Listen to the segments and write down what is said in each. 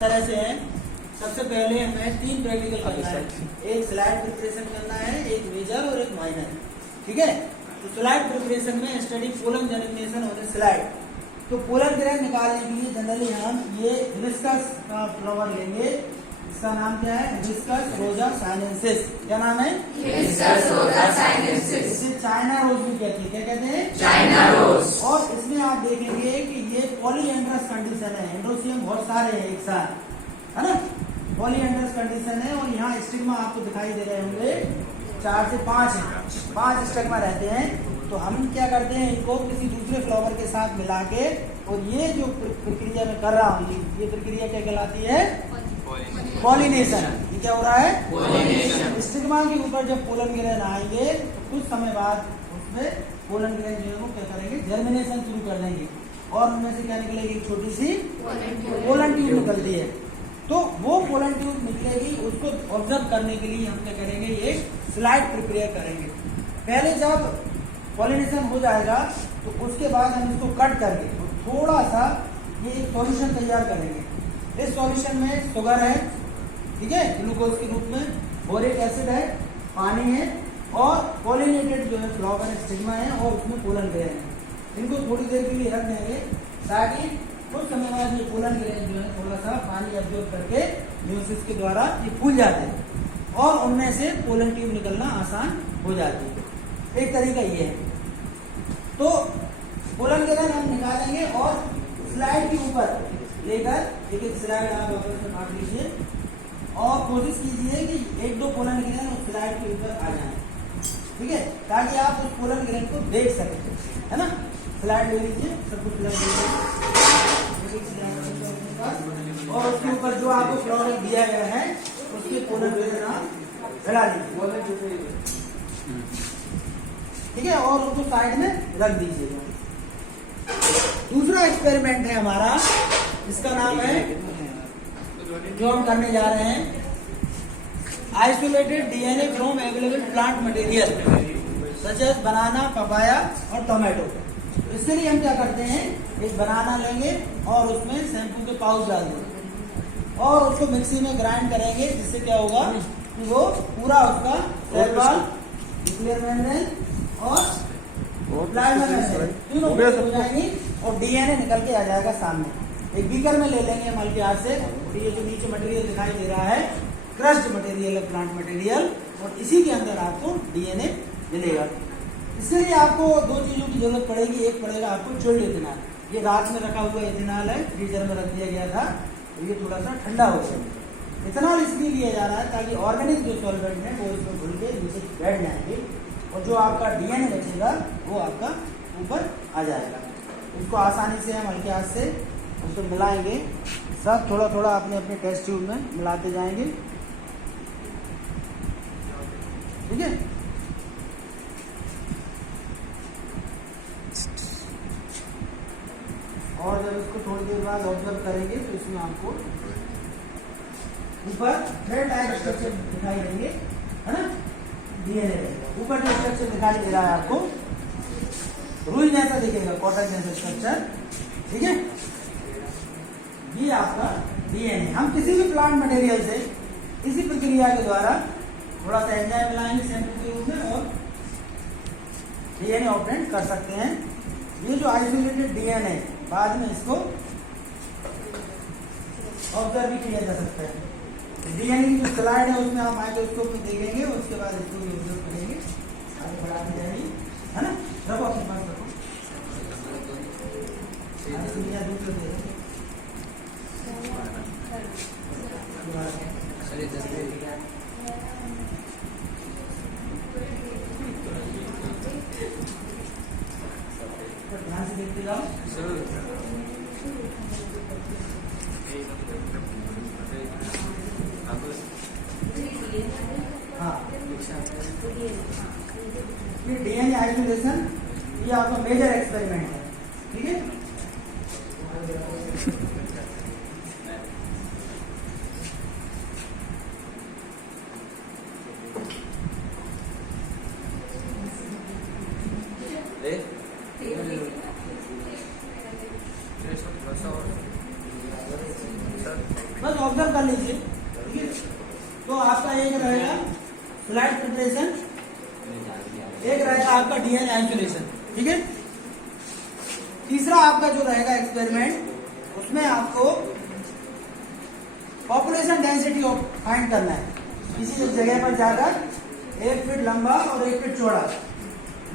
तरह से है। सबसे पहले हमें 3 प्रैक्टिकल करना है, एक स्लाइड प्रिपरेशन करना है, एक मेजर और एक माइनर। ठीक है, तो स्लाइड प्रिपरेशन में स्टडी पोलन जर्मिनेशन और स्लाइड। तो पोलन ग्रेन निकालने के लिए जनरली हम ये हिबिस्कस का फ्लावर लेंगे। इसका नाम क्या है? हिबिस्कस रोजा साइनेंसिस। क्या नाम है? हिबिस्कस रोजा साइनेंसिस। इसे चाइना रोज भी कहते हैं। क्या कहते हैं? China rose. और इसमें आप देखेंगे कि ये पॉलीएंड्रस कंडीशन है, एंड्रोसियम बहुत सारे हैं एक साथ, है ना। पॉलीएंड्रस कंडीशन है और यहाँ स्टिग्मा आपको दिखाई दे रहे होंगे 4 से 5 है, 5 स्टिग्मा रहते हैं। तो हम क्या करते हैं, इनको किसी दूसरे फ्लावर के साथ मिला के, और ये जो प्रक्रिया मैं कर रहा हूँ, ये प्रक्रिया क्या कहलाती है? पॉलिनेशन। ये क्या हो रहा है? पॉलिनेशन। स्टिग्मा के ऊपर जब पोलन ग्रेन आएंगे तो कुछ समय बाद उसमें पोलन ग्रेन जो है वो क्या करेंगे? जर्मिनेशन शुरू कर देंगे और उनमें से क्या निकलेगी? एक छोटी सी पोलन ट्यूब निकलती है। तो वो पोलन ट्यूब निकलेगी, उसको ऑब्जर्व करने के लिए हम क्या करेंगे? एक स्लाइड प्रिपेयर करेंगे। पहले जब पॉलिनेशन हो जाएगा तो उसके बाद हम इसको कट करके थोड़ा सा ये एक सॉल्यूशन तैयार करेंगे। इस सॉल्यूशन में शुगर है, ठीक है, ग्लूकोज के रूप में, बोरिक एसिड है, पानी है और पॉलिनेटेड जो है फ्लावर स्टिग्मा है और उसमें पोलन ग्रेन है। इनको थोड़ी देर के लिए रख देंगे ताकि कुछ समय बाद ये पोलन ग्रेन जो है थोड़ा सा पानी एब्जॉर्ब करके म्यूसिस के द्वारा ये फूल जाते हैं और उनमें से पोलन ट्यूब निकलना आसान हो जाती है। एक तरीका ये है। तो पोलन ग्रेन हम निकालेंगे और स्लाइड के ऊपर लेकर एक स्लाइड आप वापस में काट लीजिए और कोशिश कीजिए कि 1-2 पोलन ग्रेन उस स्लाइड के ऊपर आ जाए, ठीक है, ताकि आप उस पोलन ग्रेन को देख सकें, है ना। स्लाइड ले लीजिए, सब कुछ स्लाइड और उसके ऊपर जो आपको प्रोडक्ट दिया गया है उसके पोलन ग्रेन आप चढ़ा लीजिए, ठीक है, और उनको साइड में रख दीजिएगा। दूसरा एक्सपेरिमेंट है हमारा, इसका नाम है, जो हम करने जा रहे हैं, isolated DNA from available plant material such as banana, papaya और टोमेटो। इसके लिए हम क्या करते हैं, एक बनाना लेंगे और उसमें शैम्पू के पाउच डाल देंगे और उसको मिक्सी में ग्राइंड करेंगे, जिससे क्या होगा कि वो पूरा उसका सेल वॉल, न्यूक्लियर मेम्ब्रेन और प्लाज्मा मेम्ब्रेन तीनों हो जाएंगी और डीएनए निकल के आ जाएगा सामने। एक बीकर में ले लेंगे हम हल्के हाथ से, और ये जो नीचे मटेरियल दिखाई दे रहा है क्रश्ड मटेरियल है, प्लांट मटेरियल, और इसी के अंदर आपको डीएनए मिलेगा। इसके लिए आपको 2 चीजों की जरूरत पड़ेगी। एक पड़ेगा आपको चिल्ड इथेनॉल, ये रात में रखा हुआ इथेनॉल है, फ्रीजर में रख दिया गया था, तो ये थोड़ा सा ठंडा हो जाए। इथेनॉल इसलिए लिया जा रहा है ताकि ऑर्गेनिक जो सॉल्वेंट है वो इसमें घुल के नीचे बैठ जाएंगे और जो आपका डीएनए बचेगा वो आपका ऊपर आ जाएगा। उसको आसानी से हम हल्के हाथ से उसको मिलाएंगे, सब थोड़ा थोड़ा अपने अपने टेस्ट ट्यूब में मिलाते जाएंगे, ठीक है। और जब इसको थोड़ी देर बाद ऑब्जर्व करेंगे तो इसमें आपको ऊपर थ्रेड टाइप स्ट्रक्चर दिखाई देंगे, है ना। डीएनए ऊपर जो स्ट्रक्चर दिखाई दे रहा है आपको रुई जैसा दिखेगा, कॉटन जैसा स्ट्रक्चर, ठीक है। ये आपका डीएनए। हम किसी भी प्लांट मटेरियल से इसी प्रक्रिया के द्वारा थोड़ा सा एंजाइम मिलाएंगे शैम्पू के रूप में और डीएनए ऑब्टेन कर सकते हैं। ये जो आइसोलेटेड डीएनए बाद में इसको ऑब्जर्व भी किया जा सकता है। डीएनए की जो स्लाइड है उसमें आप माइक्रोस्कोप में देखेंगे, उसके बाद इसको भी ऑब्जर्व करेंगे, आगे बढ़ाते जाएंगे, है ना। रखो अपने पास रखो, दूसरे दे दो। ध्यान से देखते जाओ। हाँ, ये डीएनए आइसोलेशन ये आपका मेजर एक्सपेरिमेंट है, ठीक है। थोड़ा सा और बस ऑब्जर्व कर लीजिए, ठीक है। तो आपका एक रहेगा स्लाइड प्रिपरेशन, एक रहेगा आपका डीएनए आइसोलेशन, ठीक है। तीसरा आपका जो रहेगा एक्सपेरिमेंट, उसमें आपको पॉपुलेशन डेंसिटी फाइंड करना है। किसी एक जगह पर जाकर 1 फीट लंबा और 1 फीट चौड़ा,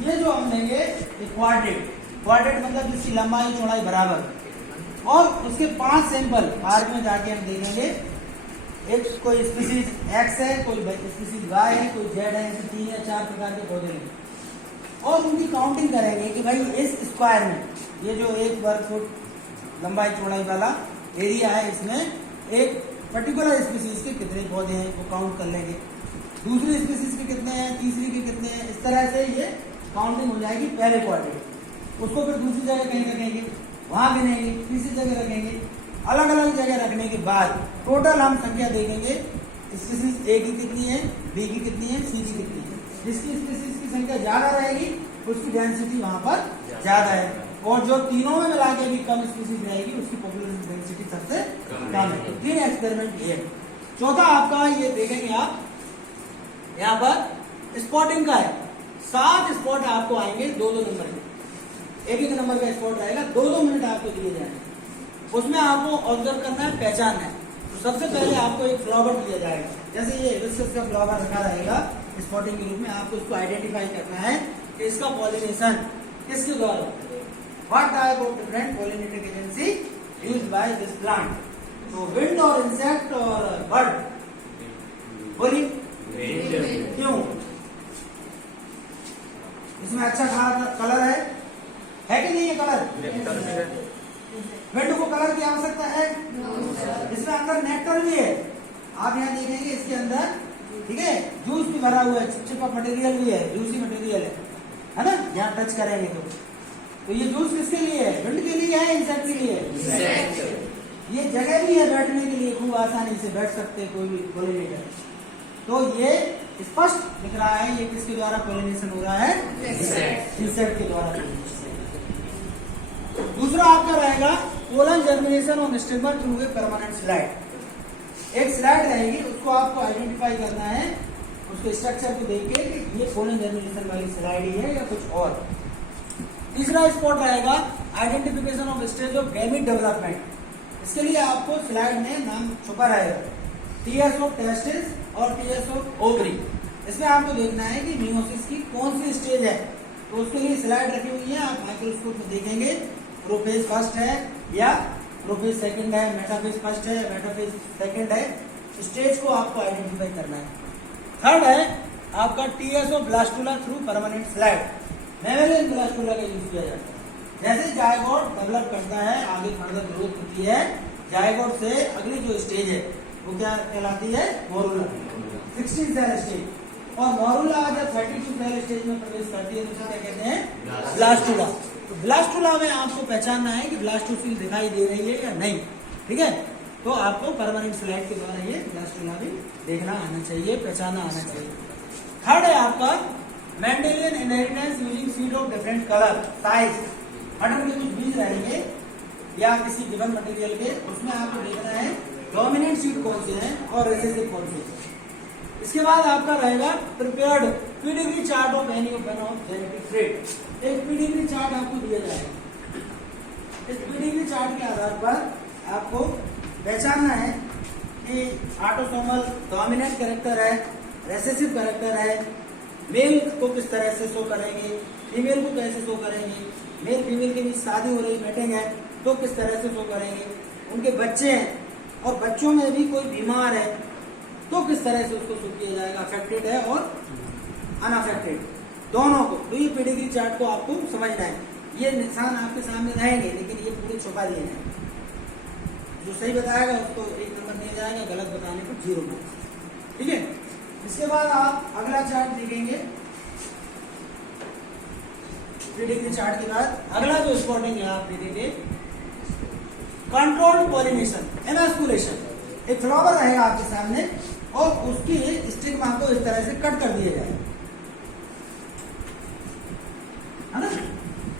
ये जो हम लेंगे क्वाड्रेट मतलब जिसकी लंबाई चौड़ाई बराबर, और उसके 5 सैंपल पार्क में जाके हम देखेंगे। एक कोई स्पीसीज एक्स है, कोई स्पीसीज वाई है, कोई जेड है, ऐसे 3 या 4 प्रकार के पौधे लेंगे और उनकी काउंटिंग करेंगे कि भाई इस स्क्वायर में ये जो 1 वर्ग फुट लंबाई चौड़ाई वाला एरिया है, इसमें एक पर्टिकुलर स्पीसीज के कितने पौधे हैं वो काउंट कर लेंगे, दूसरी स्पीसीज के कितने हैं, तीसरी के कितने हैं। इस तरह से ये काउंटिंग हो जाएगी पहले क्वाड्रेंट। उसको फिर दूसरी जगह कहीं रखेंगे, वहां गिनेंगे, तीसरी जगह रखेंगे, अलग अलग जगह रखने के बाद टोटल हम संख्या देखेंगे, स्पीसीज ए की कितनी है, बी की कितनी है, सी की कितनी है। जिसकी स्पीसीज की संख्या ज्यादा रहेगी उसकी डेंसिटी वहां पर ज्यादा है, और जो तीनों में मिला के भी कम स्पीसीज रहेगी उसकी पॉपुलेशन डेंसिटी सबसे कम है। 3 एक्सपेरिमेंट ये। चौथा आपका ये देखेंगे आप यहाँ पर स्पॉटिंग का है। 7 स्पॉट आपको आएंगे 2-2 नंबर के, एक नंबर का स्पॉट रहेगा, 2-2 मिनट आपको दिए जाएंगे। उसमें आपको ऑब्जर्व करना है, पहचानना है। तो सबसे पहले आपको एक फ्लावर दिया जाएगा, जैसे ये हिबिस्कस का फ्लावर रखा रहेगा स्पॉटिंग के रूप में। आपको इसको आइडेंटिफाई करना है कि इसका पॉलिनेशन किसके द्वारा होता है, what type of different pollinating agency used by this plant. तो विंड और इंसेक्ट और बर्ड, बोलिए क्यों? इसमें अच्छा कलर है कि नहीं? ये कलर विंड को कलर की आवश्यकता है, इसमें अंदर नेक्टर भी है, आप यहाँ देखेंगे इसके अंदर, ठीक है, जूस भी भरा हुआ है, चिपचिपा मटेरियल भी है, जूसी मटेरियल है ना। यहाँ टच करेंगे तो ये जूस किसके लिए है? विंड के लिए है, इंसेक्ट के लिए है? ये जगह भी है बैठने के लिए, खूब आसानी से बैठ सकते हैं कोई भी पॉलिनेटर। तो ये स्पष्ट दिख रहा है ये किसके द्वारा पॉलिनेशन हो रहा है, इंसेक्ट के द्वारा। दूसरा आपका रहेगा pollen germination on stigma through a permanent slide. एक स्लाइड रहेगी, उसको आपको आइडेंटिफाई करना है, उसके स्ट्रक्चर को देख के कि ये पोलन जर्मिनेशन वाली स्लाइड ही है या कुछ और। तीसरा स्पॉट रहेगा identification of stage of gamete development. इसके लिए आपको स्लाइड में नाम छुपा रहेगा, टीएस ऑफ टेस्टिस और टीएस ऑफ ओवरी। इसमें आपको देखना है कि मियोसिस की कौन सी स्टेज है। तो उसके लिए स्लाइड रखी हुई है, आप माइक्रोस्कोप में देखेंगे प्रोफेज फर्स्ट है या प्रोफेज सेकंड है, मेटाफेज फर्स्ट है, मेटाफेज सेकंड है। स्टेज को आपको आइडेंटिफाई करना है। थर्ड है आपका TS of blastula through permanent slide. Mammalian blastula का यूज किया जाता है। जैसे जायगोट डेवलप करता है, आगे फर्दर ग्रोथ होती है, जायगोट से अगली जो स्टेज है वो क्या कहलाती है, मोरुला, 16 सेल स्टेज। और मोरुला जब 32 सेल स्टेज में प्रवेश करती है तो क्या कहते हैं, ब्लास्टुला। तो ब्लास्टुला में आपको पहचानना है कि ब्लास्टोसिल दिखाई दे रही है या नहीं, ठीक है। तो आपको परमानेंट स्लाइड के द्वारा ये ब्लास्टुला भी देखना आना चाहिए, पहचानना आना चाहिए। थर्ड है आपका Mendelian inheritance using seed of different colour size. मटर के कुछ बीज रहेंगे या किसी गिवन मटेरियल के, उसमें आपको देखना है डोमिनेंट सीड कौन से हैं और रिसेसिव कौन से हैं। इसके बाद आपका रहेगा prepared pedigree chart of any of genetic trait. एक पीडिग्री चार्ट आपको दिया जाएगा। इस पीडिग्री चार्ट के आधार पर आपको पहचानना है कि ऑटोसोमल डोमिनेंट कैरेक्टर है, रिसेसिव कैरेक्टर है, मेल को किस तरह से शो करेंगे, फीमेल को कैसे शो करेंगे, मेल फीमेल के बीच शादी हो रही मीटिंग है तो किस तरह से शो करेंगे, उनके बच्चे हैं और बच्चों में भी कोई बीमार है तो किस तरह से उसको शो किया जाएगा, अफेक्टेड है और अनअफेक्टेड दोनों को। तो ये पेडिग्री चार्ट को आपको समझना है। ये निशान आपके सामने रहेंगे लेकिन ये पूरे छुपा दिए हैं। जो सही बताएगा उसको 1 नंबर दिया जाएगा, गलत बताने को 0 नंबर, ठीक है। इसके बाद आप अगला चार्ट देखेंगे। पेडिग्री चार्ट के बाद अगला जो स्पॉटिंग है आप देखेंगे कंट्रोल्ड पॉलिनेशन, एमास्कुलेशन। एक फ्लावर रहेगा आपके सामने और उसकी स्टिग्मा को इस तरह से कट कर दिया जाए, है ना।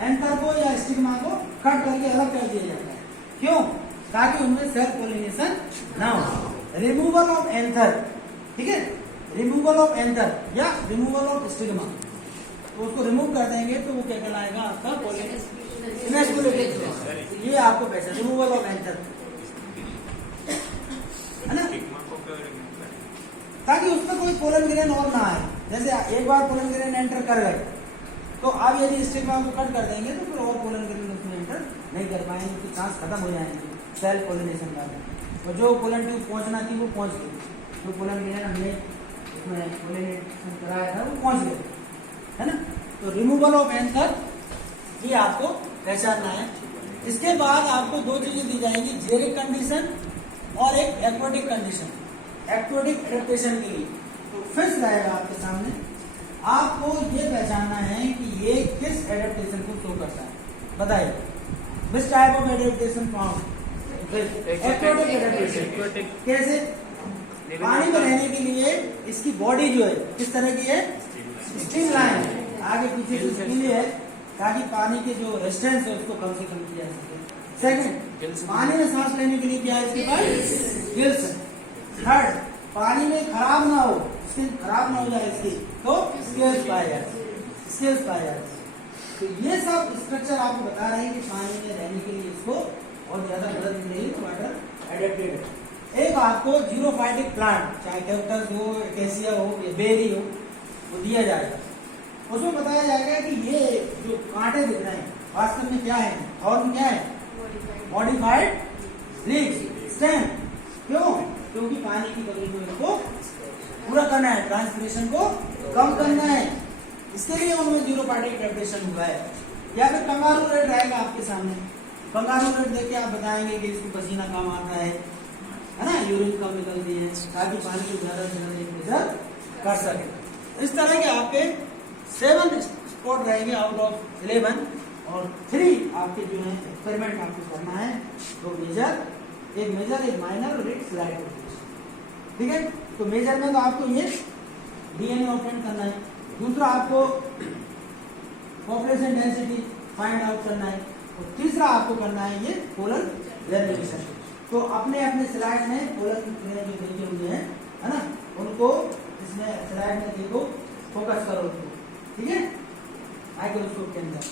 एंकर को या स्टिग्मा को कट करके अलग कर दिया जाता है। क्यों? ताकि उनमें सेल्फ पोलिनेशन ना हो। रिमूवल ऑफ एंथर, ठीक है, रिमूवल ऑफ एंथर या रिमूवल ऑफ स्टिग्मा, तो उसको रिमूव कर देंगे तो वो क्या कहलाएगा आपका पोलिनेशन। ये आपको पहचान, रिमूवल ऑफ एंथर है ना, ताकि उसमें कोई पोलन ग्रेन और ना आए। जैसे एक बार पोलन ग्रेन एंटर कर गए तो अब यदि स्टिग्मा को कट कर देंगे तो फिर और पोलन ग्रेन उसमें एंटर नहीं कर पाएंगे, उसके चांस खत्म हो जाएंगे सेल्फ पोलिनेशन का। और जो पोलन ट्यूब पहुंचना थी वो पहुंच गई, जो पोलन ग्रेन हमने उसमें पोलिनेशन कराया था वो पहुंच गए, है ना। तो रिमूवल ऑफ एंथर ये आपको पहचानना है। इसके बाद आपको दो चीजें दी जाएंगी, जेरिक कंडीशन और एक एक्वाटिक कंडीशन, एक्वाटिक एडेप्टेशन के लिए। तो फिश रहेगा आपके सामने, आपको ये पहचानना है कि ये किस एडेप्टेशन को शो करता है, बताइए। Which type of adaptation found? Aquatic adaptation. कैसे? पानी में रहने के लिए इसकी बॉडी जो है किस तरह की है? स्ट्रीम लाइन, आगे पीछे जो स्टील है, ताकि पानी के जो रेजिस्टेंस है उसको कम से कम किया जा सके। सेकंड, पानी में सांस लेने के लिए क्या है इसके पास? गिल्स है। थर्ड, पानी में खराब ना हो, स्किन खराब ना हो जाए इसकी, तो स्केल्स पाए जाते, स्केल्स पाए जाते। तो ये सब स्ट्रक्चर आपको बता रहे हैं कि पानी में रहने के लिए इसको और ज्यादा मदद मिलेगी, तो वाटर एडेप्टेड है। एक आपको जीरोफाइटिक प्लांट, चाहे कैक्टस हो, एकेसिया हो या बेरी हो, वो दिया जाएगा। उसमें बताया जाएगा कि ये जो कांटे दिख रहे हैं वास्तव में क्या है, और क्या है? Modified leaf stem. क्यों? क्योंकि पानी की कमी को इनको पूरा करना है, ट्रांसपिरेशन को कम करना है, इसके लिए उनमें जीरोफाइटिक एडेप्टेशन हुआ है। या फिर कंगारू रेट रहेगा आपके सामने, कंगारू रेट देख के आप बताएंगे कि इसको पसीना कम आता है ना, यूरिन कम निकलती है, ताकि पानी को ज्यादा से ज्यादा प्रेशर कर सके। इस तरह के आपके 7 स्पॉट रहेंगे आउट ऑफ 11, और 3 आपके जो है एक्सपेरिमेंट आपको करना है, तो मेजर, एक मेजर, एक माइनर और एक स्लाइड। ठीक है, तो मेजर में तो आपको ये डीएनए ऑपरेट करना है, दूसरा आपको पॉपुलेशन डेंसिटी फाइंड आउट करना है, और तीसरा आपको करना है ये पोलन वेरिएशन। तो अपने अपने स्लाइड में पोलन जो देखे हुए हैं, है ना, उनको इसमें स्लाइड में देखो, फोकस करो, ठीक है, माइक्रोस्कोप के अंदर।